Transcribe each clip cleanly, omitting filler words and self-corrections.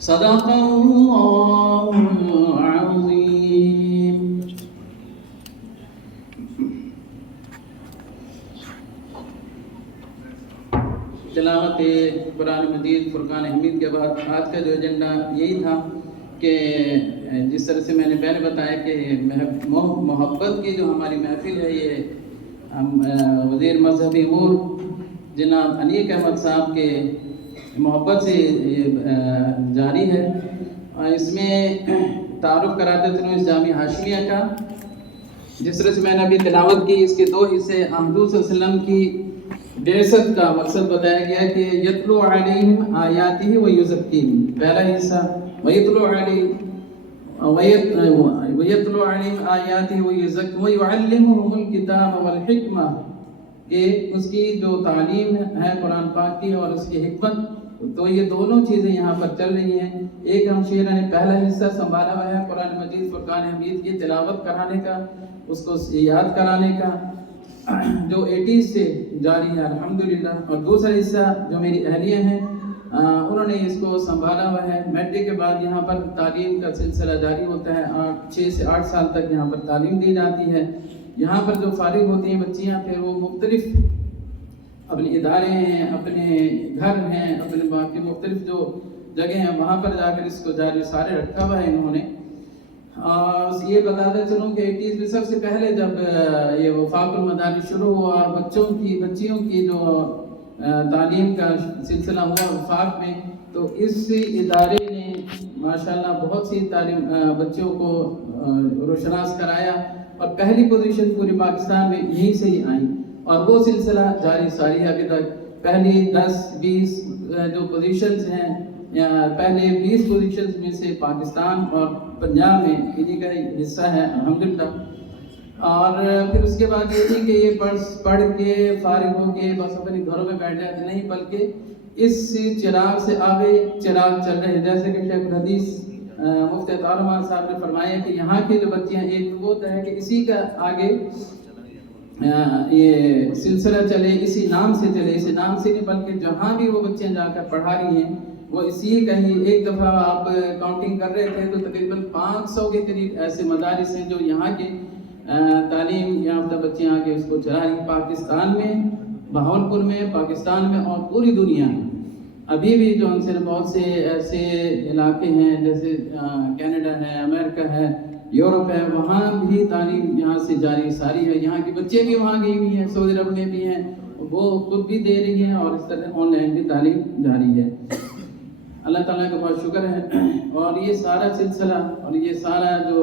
صدق اللہ العظیم۔ تلاوت قرآن مجید فرقان حمید کے بعد آج کا جو ایجنڈا یہی تھا کہ جس طرح سے میں نے پہلے بتایا کہ محبت کی جو ہماری محفل ہے یہ وزیر مذہبی امور جناب انیق احمد صاحب کے محبت سے جاری ہے۔ اس میں تعارف کراتے چلوں اس جامع ہاشمیہ کا، جس طرح سے میں نے ابھی تلاوت کی اس کے دو حصے حضور صلی اللہ علیہ وسلم کی بعثت کا مقصد بتایا گیا کہ یتلو علیہم آیاتہ ویزکیہم، پہلا حصہ ویتلو علیہم آیاتہ ویعلمہم الکتاب والحکمہ، کہ اس کی جو تعلیم ہے قرآن پاک کی اور اس کی حکمت، تو یہ دونوں چیزیں یہاں پر چل رہی ہیں۔ ایک ہم شیرہ نے پہلا حصہ سنبھالا ہوا ہے قرآن مجید فرقان حمید کی تلاوت کرانے کا، اس کو یاد کرانے کا، جو 80 سے جاری ہے الحمدللہ، اور دوسرا حصہ جو میری اہلیہ ہیں انہوں نے اس کو سنبھالا ہوا ہے۔ میٹرک کے بعد یہاں پر تعلیم کا سلسلہ جاری ہوتا ہے، 6 سے 8 سال تک یہاں پر تعلیم دی جاتی ہے۔ یہاں پر جو فارغ ہوتی ہیں بچیاں پھر وہ مختلف اپنے ادارے ہیں، اپنے گھر ہیں، اپنے باقی مختلف جو جگہ ہیں وہاں پر جا کر اس کو جاری سارے رکھا ہوا ہے انہوں نے۔ یہ بتاتا چلوں کہ 81 میں سب سے پہلے جب یہ وفاق المدارس شروع ہوا اور بچیوں کی جو تعلیم کا سلسلہ ہوا وفاق میں، تو اس ادارے نے ماشاءاللہ بہت سی تعلیم بچوں کو روشناس کرایا، اور پہلی پوزیشن پورے پاکستان میں یہیں سے ہی آئی، اور وہ سلسلہ جاری ساری ہے ابھی تک۔ پہلی 10-20 جو پوزیشنز ہیں، پہلے 20 پوزیشنز میں سے پاکستان اور پنجاب میں انہی کا حصہ ہے الحمدللہ۔ اور پھر اس کے بعد یہ نہیں کہ یہ پڑھ کے فارغ ہو کے بس اپنے گھروں میں بیٹھ جاتے، نہیں، بلکہ اس چراغ سے آگے چراغ چل رہے ہیں، جیسے کہ شیخ الحدیث مفتی عطا الرحمن صاحب نے فرمایا کہ یہاں کی جو بچیاں ایک وہ ہے کہ اسی کا آگے یہ سلسلہ چلے، اسی نام سے چلے، اسی نام سے نہیں بلکہ جہاں بھی وہ بچیاں جا کر پڑھا رہی ہیں وہ اسی کا ہی۔ ایک دفعہ آپ کاؤنٹنگ کر رہے تھے تو تقریباً 500 کے قریب ایسے مدارس ہیں جو یہاں کے تعلیم یافتہ بچیاں آگے اس کو چلا رہی ہیں، پاکستان میں، بہاولپور میں، پاکستان میں اور پوری دنیا میں۔ ابھی بھی جو ہم سے بہت سے ایسے علاقے ہیں جیسے کینیڈا ہے، امریکہ ہے، یورپ ہے، وہاں بھی تعلیم یہاں سے جاری ساری ہے۔ یہاں کے بچے بھی وہاں گئی ہوئی ہیں، سعودی عرب میں بھی ہیں، وہ خود بھی دے رہی ہیں، اور اس طرح آن لائن بھی تعلیم جاری ہے۔ اللہ تعالیٰ کا بہت شکر ہے۔ اور یہ سارا سلسلہ اور یہ سارا جو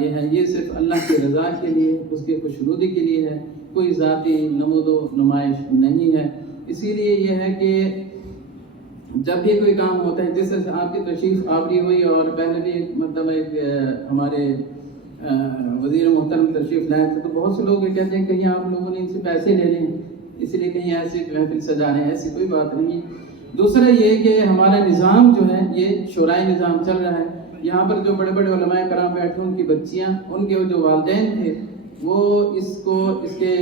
یہ ہے، یہ صرف اللہ کی رضا کے لیے، اس کے خوشنودی کے لیے ہے، کوئی ذاتی نمود و نمائش نہیں ہے۔ اسی لیے یہ ہے کہ جب بھی کوئی کام ہوتا ہے، جس طرح آپ کی تشریف آوری ہوئی، اور پہلے بھی مطلب ایک ہمارے وزیر محترم تشریف لائے تھے، تو بہت سے لوگ یہ کہتے ہیں کہ کہیں آپ لوگوں نے ان سے پیسے لے لیں اس لیے کہیں ایسے محفل سجا رہے ہیں، ایسی کوئی بات نہیں۔ دوسرا یہ کہ ہمارا نظام جو ہے یہ شورائی نظام چل رہا ہے۔ یہاں پر جو بڑے بڑے علماء کرام بیٹھے ان کی بچیاں، ان کے جو والدین تھے وہ اس کے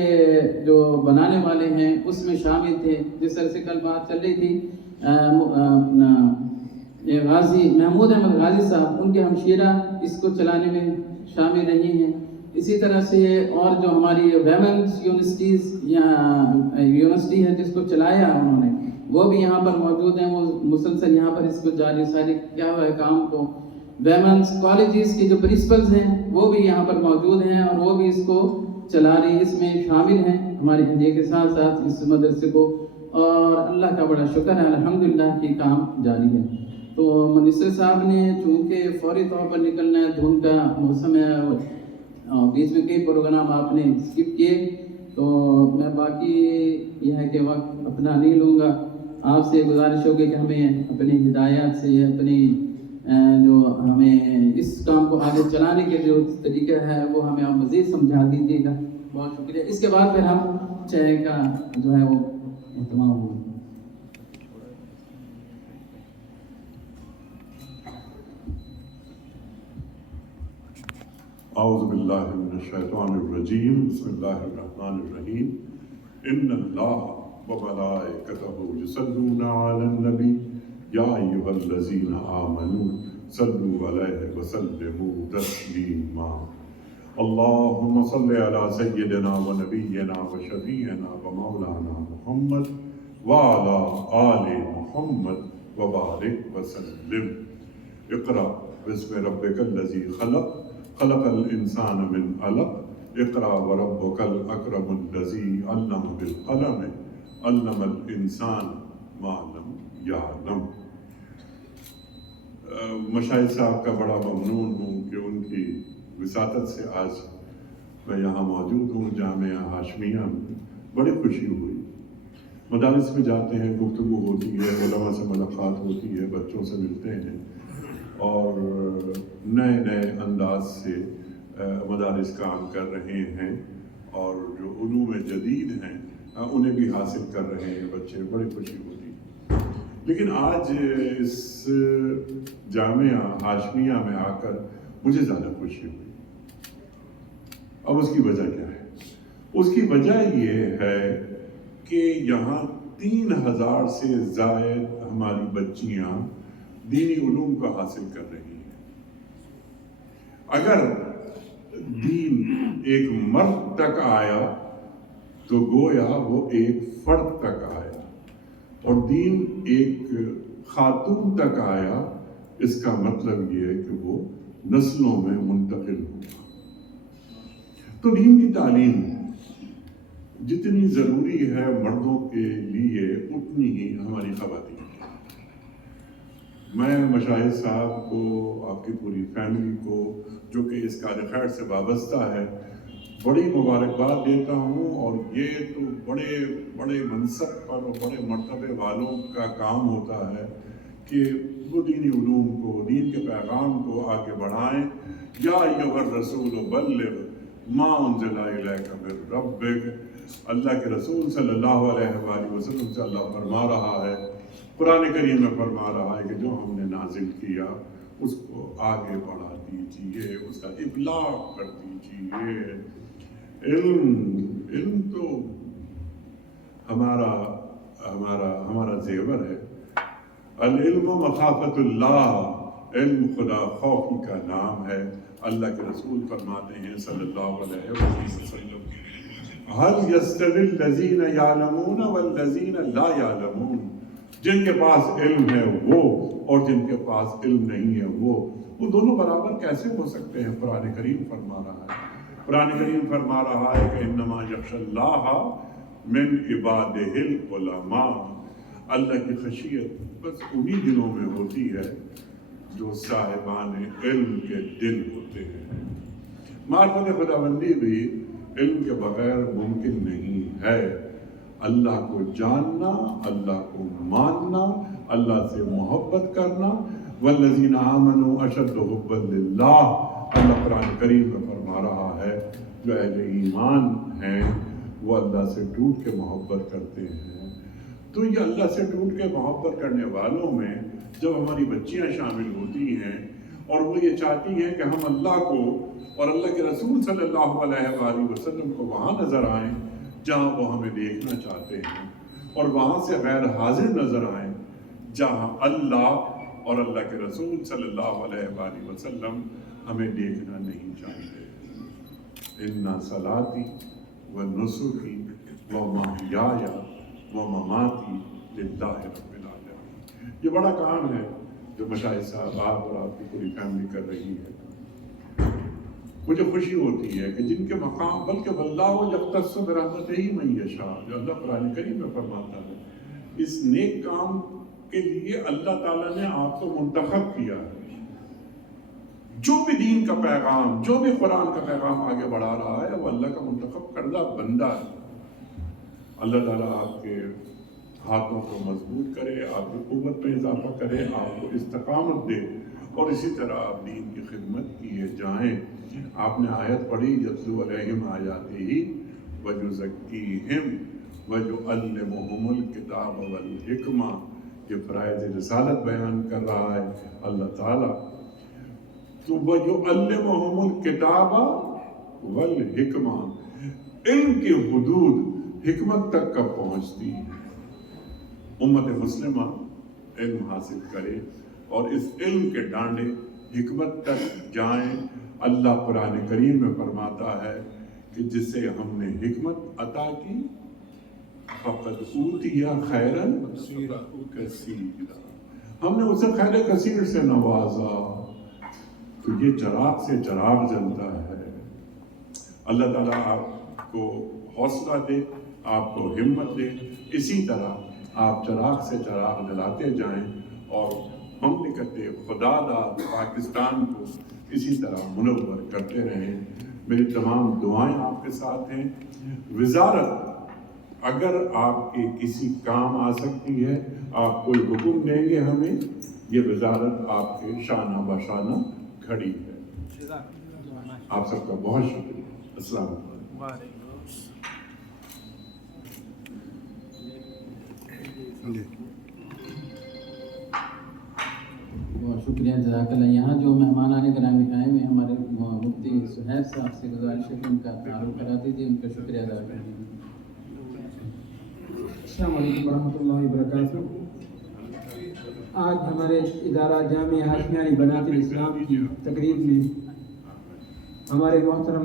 جو بنانے والے ہیں اس میں شامل تھے۔ جس طرح سے کل بات چل رہی تھی اپنا غازی محمود احمد غازی صاحب، ان کے ہمشیرہ اس کو چلانے میں شامل رہی ہیں۔ اسی طرح سے اور جو ہماری ویمنس یونیورسٹی ہے جس کو چلایا انہوں نے، وہ بھی یہاں پر موجود ہیں، وہ مسلسل یہاں پر اس کو جاری ساری کیا ہوا ہے کام کو۔ ویمنس کالجز کی جو پرنسپلز ہیں وہ بھی یہاں پر موجود ہیں، اور وہ بھی اس کو چلا رہی، اس میں شامل ہیں ہمارے ہندی کے ساتھ ساتھ اس مدرسے کو، اور اللہ کا بڑا شکر ہے الحمدللہ کہ کام جاری ہے۔ تو منسٹر صاحب نے چونکہ فوری طور پر نکلنا ہے، دھند کا موسم ہے، بیچ میں کئی پروگرام آپ نے اسکپ کیے، تو میں باقی یہ ہے کہ وقت اپنا نہیں لوں گا۔ آپ سے گزارش ہوگی کہ ہمیں اپنی ہدایات سے اپنی جو ہمیں اس کام کو آگے چلانے کے جو طریقہ ہے وہ ہمیں آپ مزید سمجھا دیجیے گا۔ بہت شکریہ۔ اس کے بعد پھر ہم چائے کا جو ہے وہ اہتمام ہوگا۔ اعوذ باللہ من الشیطان الرجیم، بسم اللہ الرحمن الرحیم۔ ان اللہ वमलाइकतहु युसल्लूना अलन नबी या अय्युहल्लज़ीना आमनू सल्लू अलैहि वसल्लिमू तस्लीमा। अल्लाहुम्मा सल्लि अला सय्यिदिना व नबिय्यिना व शफीअना व मौलाना मुहम्मद व अला आलि मुहम्मद व बारिक व सल्लिम। इक़रा बिस्मि रब्बिकल्लज़ी खलक़ खलक़ल इंसान मिन अलक़ इक़रा व रब्बुकल अकरमुल्लज़ी अल्लम बिल क़लम अल्लमल इंसान मा लम यअलम। मशाइख साहब का बड़ा ममनून हूँ कि उनकी विसातत से आज मैं यहाँ मौजूद हूँ जामिया हाशमिया में। बड़ी खुशी हुई। मदारिस में जाते हैं, गुफ्तगू होती है, उलमा से मुलाकात होती है, बच्चों से मिलते हैं और नए नए अंदाज से मदारिस काम कर रहे हैं और जो उलूम जदीद हैं उन्हें भी हासिल कर रहे हैं बच्चे। बड़ी खुशी होती है। लेकिन आज इस जामिया हाशमिया में आकर मुझे ज़्यादा खुशी हुई। अब उसकी वजह क्या है? उसकी वजह ये है कि यहाँ 3000 से ज़ायद हमारी बच्चियाँ दीनी उलूम को हासिल कर रही हैं। अगर दीन एक मर्द तक आया तो गोया वो एक फर्द तक आया, और दीन एक खातून तक आया, इसका मतलब ये है कि वो नस्लों में मुंतकिल होगा। तो दीन की तालीम जितनी ज़रूरी है मर्दों के लिए उतनी ही हमारी ख़वातीन की। मैं मशाइख साहब को, आपकी पूरी फैमिली को जो कि इस कार्य खैर से वाबस्ता है, बड़ी मुबारकबाद देता हूँ। और ये तो बड़े बड़े मनसब पर और बड़े मर्तबे वालों का काम होता है कि वो दीनी उलूम को, दीन के पैगाम को आगे बढ़ाएं। या अय्युहर रसूल बल्लिग मा उन्ज़िला इलैका मिर रब्बिक। अल्लाह के रसूल सल्लल्लाहु अलैहि वसल्लम से अल्लाह फरमा रहा है, कुरान करीम में फरमा रहा है कि जो हमने नाजिल किया उसको आगे बढ़ा दीजिए, उसका इब्लाग कर दीजिए। इल्म तो हमारा जेवर है। अल इल्म मखाफतुल्लाह, इल्म खुदा खौफी का नाम है। अल्लाह के रसूल फरमाते हैं सल्लल्लाहु अलैहि वसल्लम, हल यस्तविल लज़ीना यालमून वल लज़ीना ला यालमून। जिनके पास इल्म है वो और जिनके पास इल्म नहीं है वो दोनों बराबर कैसे हो सकते हैं? कुरान करीम फरमा रहा है, कुरान करीम फरमा रहा है कि इन्नमा यख्शल्लाह मिन इबादिहिल उलमा। अल्लाह की खशियत बस उन्हीं दिलों में होती है जो साहिबान इल्म के दिल होते हैं। मार्फत खुदाबंदी भी इल्म के बगैर मुमकिन नहीं है। अल्लाह को जानना, अल्लाह को मानना, अल्लाह से मोहब्बत करना। वल्लज़ीना आमनू अशद्दु हुब्बन लिल्लाह। अल्लाह कुरान करीम में फरमा रहा है जो अहले ईमान हैं वो अल्लाह से टूट के मोहब्बत करते हैं। तो ये अल्लाह से टूट के मोहब्बत करने वालों में जब हमारी बच्चियां शामिल होती हैं और वो ये चाहती हैं कि हम अल्लाह को और अल्लाह के रसूल सल्लल्लाहु अलैहि वसल्लम को वहाँ नज़र आएँ जहाँ वो हमें देखना चाहते हैं, और वहाँ से गैर हाजिर नज़र आएँ जहाँ अल्लाह और अल्लाह के रसूल सल्लल्लाहु अलैहि वसल्लम हमें देखना नहीं चाहते। इन्ना सलाती व नुसुकी व महयाया व ममाती लिल्लाहि रब्बिल आलमीन। ये बड़ा काम है जो मशाइख साहब आप और आपकी पूरी फैमिली कर रही है। मुझे खुशी होती है कि जिनके मकाम, बल्कि वल्लाहु यख्तस्सु बिरहमतिही मन यशा, जो अल्लाह कुरान करीम में फरमाता है, इस नेक काम के लिए अल्लाह ताला ने आपको मुंतखब किया है। जो भी दीन का पैगाम, जो भी कुरान का पैगाम आगे बढ़ा रहा है वो अल्लाह का मुंतखब करदा बंदा है। अल्लाह ताला आपके हाथों को मजबूत करे, आपकी कुव्वत में इजाफा करे, आपको इस्तकामत दे और इसी तरह आप दीन की खिदमत किए जाएं। आपने आयत पढ़ी, यत्लू अलैहिम आयातिही व युज़क्कीहिम व युअल्लिमुहुमुल किताब वल हिकमा। ये फराइज़ रिसालत बयान कर रहा है अल्लाह ताला। तो व युअल्लिमुहुमुल किताब वल हिकमा, इल्म की हुदूद हिकमत तक कब पहुंचती है। उम्मत मुस्लिमा इल्म हासिल करे और इस इल्म के डांडे हिकमत तक जाएं। अल्लाह कुरान करीम में फरमाता है कि जिसे हमने हिकमत अता की फ़क़द ऊतिया खैरन कसीरा, हमने उसे खैर कसीर से नवाजा। तो ये चिराग से चिराग जलता है। अल्लाह ताला आपको हौसला दे, आपको हिम्मत दे, इसी तरह आप चिराग से चिराग जलाते जाएं और ममलिकत खुदादाद पाकिस्तान को इसी तरह मुनव्वर करते रहें। मेरी तमाम दुआएं आपके साथ हैं। वजारत अगर आपके किसी काम आ सकती है, आप कोई हुक्म देंगे हमें, ये वजारत आपके शाना बशाना खड़ी है। आप सबका बहुत शुक्रिया। अस्सलाम वालेकुम। बहुत शुक्रिया, जज़ाकल्लाह। यहाँ जो मेहमान गिरामी आए हुए हमारे मुफ्ती सुहैब साहब से गुजारिश है कि उनका तारुफ करा दीजिए, उनका शुक्रिया अदा कर दीजिए। अस्सलामु अलैकुम वरहमतुल्लाहि वबरकातुहू। आज हमारे इदारा जामिया हाशमिया बनातिल इस्लाम की तकरीब में हमारे मोहतरम